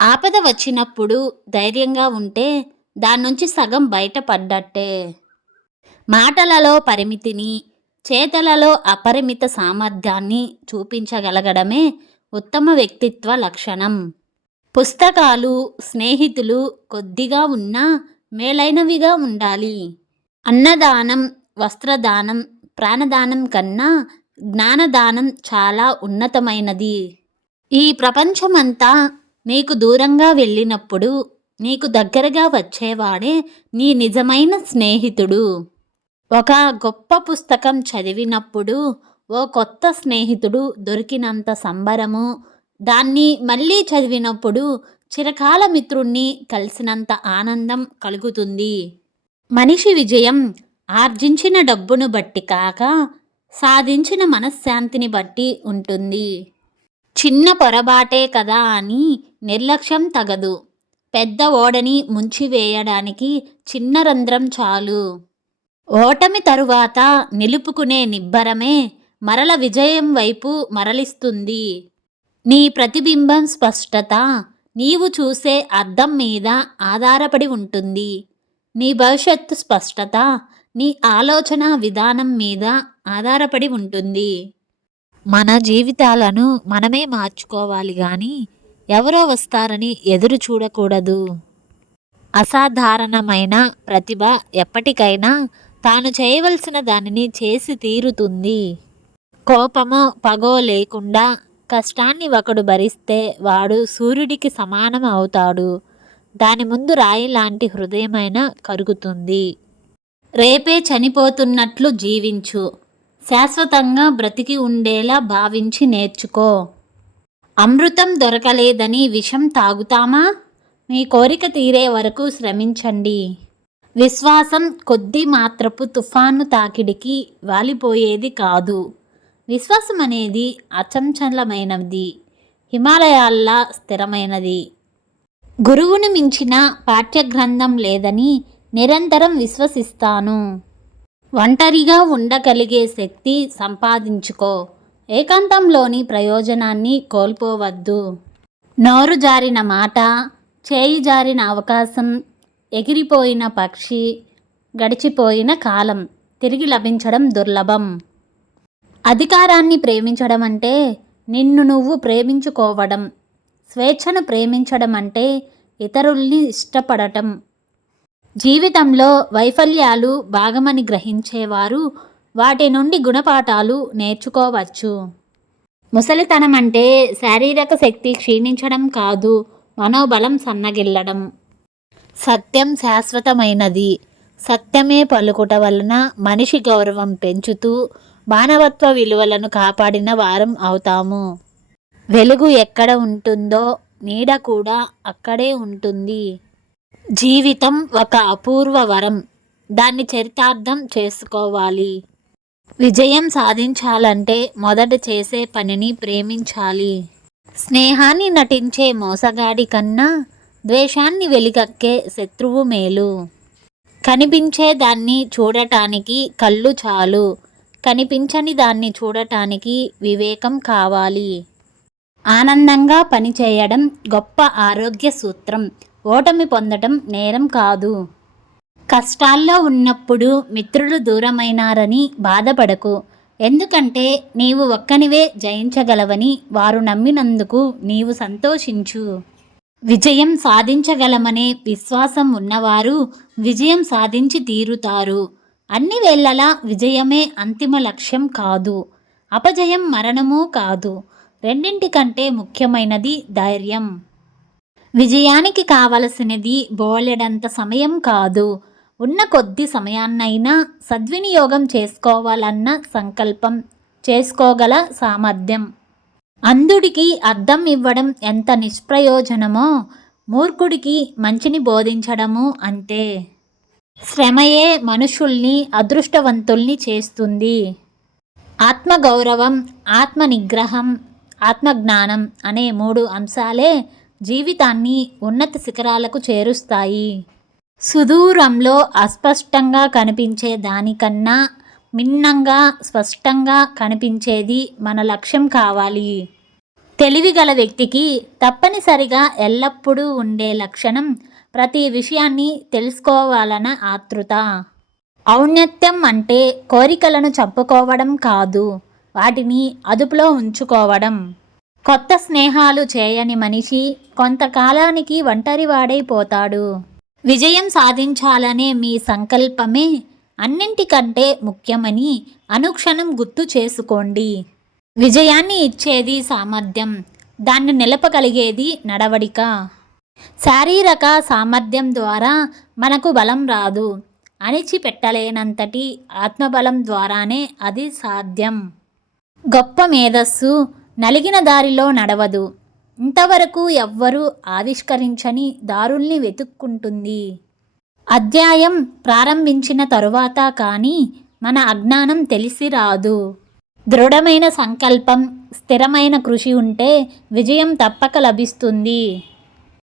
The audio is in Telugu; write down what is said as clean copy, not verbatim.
ఆపద వచ్చినప్పుడు ధైర్యంగా ఉంటే దాన్నుంచి సగం బయటపడ్డట్టే. మాటలలో పరిమితిని, చేతలలో అపరిమిత సామర్థ్యాన్ని చూపించగలగడమే ఉత్తమ వ్యక్తిత్వ లక్షణం. పుస్తకాలు, స్నేహితులు కొద్దిగా ఉన్నా మేలైనవిగా ఉండాలి. అన్నదానం, వస్త్రదానం, ప్రాణదానం కన్నా జ్ఞానదానం చాలా ఉన్నతమైనది. ఈ ప్రపంచమంతా నీకు దూరంగా వెళ్ళినప్పుడు నీకు దగ్గరగా వచ్చేవాడే నీ నిజమైన స్నేహితుడు. ఒక గొప్ప పుస్తకం చదివినప్పుడు ఓ కొత్త స్నేహితుడు దొరికినంత సంబరము, దాన్ని మళ్ళీ చదివినప్పుడు చిరకాల మిత్రుణ్ణి కలిసినంత ఆనందం కలుగుతుంది. మనిషి విజయం ఆర్జించిన డబ్బును బట్టి కాక సాధించిన మనశ్శాంతిని బట్టి ఉంటుంది. చిన్న పొరబాటే కదా అని నిర్లక్ష్యం తగదు. పెద్ద ఓడని ముంచివేయడానికి చిన్న రంధ్రం చాలు. ఓటమి తరువాత నిలుపుకునే నిబ్బరమే మరల విజయం వైపు మరలిస్తుంది. నీ ప్రతిబింబం స్పష్టత నీవు చూసే అద్దం మీద ఆధారపడి ఉంటుంది. నీ భవిష్యత్తు స్పష్టత నీ ఆలోచన విధానం మీద ఆధారపడి ఉంటుంది. మన జీవితాలను మనమే మార్చుకోవాలి కానీ ఎవరో వస్తారని ఎదురు చూడకూడదు. అసాధారణమైన ప్రతిభ ఎప్పటికైనా తాను చేయవలసిన దానిని చేసి తీరుతుంది. కోపమో పగో లేకుండా కష్టాన్ని ఒకడు భరిస్తే వాడు సూర్యుడికి సమానం అవుతాడు. దాని ముందు రాయి లాంటి హృదయమైన కరుగుతుంది. రేపే చనిపోతున్నట్లు జీవించు. శాశ్వతంగా బ్రతికి ఉండేలా భావించి నేర్చుకో. అమృతం దొరకలేదని విషం తాగుతామా? మీ కోరిక తీరే వరకు శ్రమించండి. విశ్వాసం కొద్ది మాత్రపు తుఫాను తాకిడికి వాలిపోయేది కాదు. విశ్వాసం అనేది అచంచలమైనది, హిమాలయాల్లా స్థిరమైనది. గురువును మించిన పాఠ్యగ్రంథం లేదని నిరంతరం విశ్వసిస్తాను. ఒంటరిగా ఉండగలిగే శక్తి సంపాదించుకో. ఏకాంతంలోని ప్రయోజనాన్ని కోల్పోవద్దు. నోరు జారిన మాట, చేయి జారిన అవకాశం, ఎగిరిపోయిన పక్షి, గడిచిపోయిన కాలం తిరిగి లభించడం దుర్లభం. అధికారాన్ని ప్రేమించడం అంటే నిన్ను నువ్వు ప్రేమించుకోవడం. స్వేచ్ఛను ప్రేమించడం అంటే ఇతరుల్ని ఇష్టపడటం. జీవితంలో వైఫల్యాలు భాగమని గ్రహించేవారు వాటి నుండి గుణపాఠాలు నేర్చుకోవచ్చు. ముసలితనం అంటే శారీరక శక్తి క్షీణించడం కాదు, మనోబలం సన్నగిల్లడం. సత్యం శాశ్వతమైనది. సత్యమే పలుకుట వలన మనిషి గౌరవం పెంచుతూ మానవత్వ విలువలను కాపాడిన వారం అవుతాము. వెలుగు ఎక్కడ ఉంటుందో నీడ కూడా అక్కడే ఉంటుంది. జీవితం ఒక అపూర్వ వరం. దాన్ని చరితార్థం చేసుకోవాలి. విజయం సాధించాలంటే మొదట చేసే పనిని ప్రేమించాలి. స్నేహాన్ని నటించే మోసగాడి కన్నా ద్వేషాన్ని వెలిగక్కే శత్రువు మేలు. కనిపించే దాన్ని చూడటానికి కళ్ళు చాలు, కనిపించని దాన్ని చూడటానికి వివేకం కావాలి. ఆనందంగా పనిచేయడం గొప్ప ఆరోగ్య సూత్రం. ఓటమి పొందడం నేరం కాదు. కష్టాల్లో ఉన్నప్పుడు మిత్రులు దూరమైనారని బాధపడకు. ఎందుకంటే నీవు ఒక్కనివే జయించగలవని వారు నమ్మినందుకు నీవు సంతోషించు. విజయం సాధించగలమనే విశ్వాసం ఉన్నవారు విజయం సాధించి తీరుతారు. అన్ని వేళలా విజయమే అంతిమ లక్ష్యం కాదు. అపజయం మరణమూ కాదు. రెండింటికంటే ముఖ్యమైనది ధైర్యం. విజయానికి కావలసినది బోలెడంత సమయం కాదు, ఉన్న కొద్ది సమయాన్నైనా సద్వినియోగం చేసుకోవాలన్న సంకల్పం, చేసుకోగల సామర్థ్యం. అంధుడికి అద్దం ఇవ్వడం ఎంత నిష్ప్రయోజనమో మూర్ఖుడికి మంచిని బోధించడము అంతే. శ్రమయే మనుషుల్ని అదృష్టవంతుల్ని చేస్తుంది. ఆత్మగౌరవం, ఆత్మనిగ్రహం, ఆత్మజ్ఞానం అనే 3 అంశాలే జీవితాన్ని ఉన్నత శిఖరాలకు చేరుస్తాయి. సుదూరంలో అస్పష్టంగా కనిపించే దానికన్నా మిన్నంగా స్పష్టంగా కనిపించేది మన లక్ష్యం కావాలి. తెలివిగల వ్యక్తికి తప్పనిసరిగా ఎల్లప్పుడూ ఉండే లక్షణం ప్రతి విషయాన్ని తెలుసుకోవాలన్న ఆతృత. ఔన్నత్యం అంటే కోరికలను చంపుకోవడం కాదు, వాటిని అదుపులో ఉంచుకోవడం. కొత్త స్నేహాలు చేయని మనిషి కొంతకాలానికి ఒంటరివాడైపోతాడు. విజయం సాధించాలనే మీ సంకల్పమే అన్నింటికంటే ముఖ్యమని అనుక్షణం గుర్తు చేసుకోండి. విజయాన్ని ఇచ్చేది సామర్థ్యం, దాన్ని నిలపగలిగేది నడవడిక. శారీరక సామర్థ్యం ద్వారా మనకు బలం రాదు, అణిచిపెట్టలేనంతటి ఆత్మబలం ద్వారానే అది సాధ్యం. గొప్ప మేధస్సు నలిగిన దారిలో నడవదు, ఇంతవరకు ఎవ్వరూ ఆవిష్కరించని దారుల్ని వెతుక్కుంటుంది. అధ్యాయం ప్రారంభించిన తరువాత కానీ మన అజ్ఞానం తెలిసి రాదు. దృఢమైన సంకల్పం, స్థిరమైన కృషి ఉంటే విజయం తప్పక లభిస్తుంది.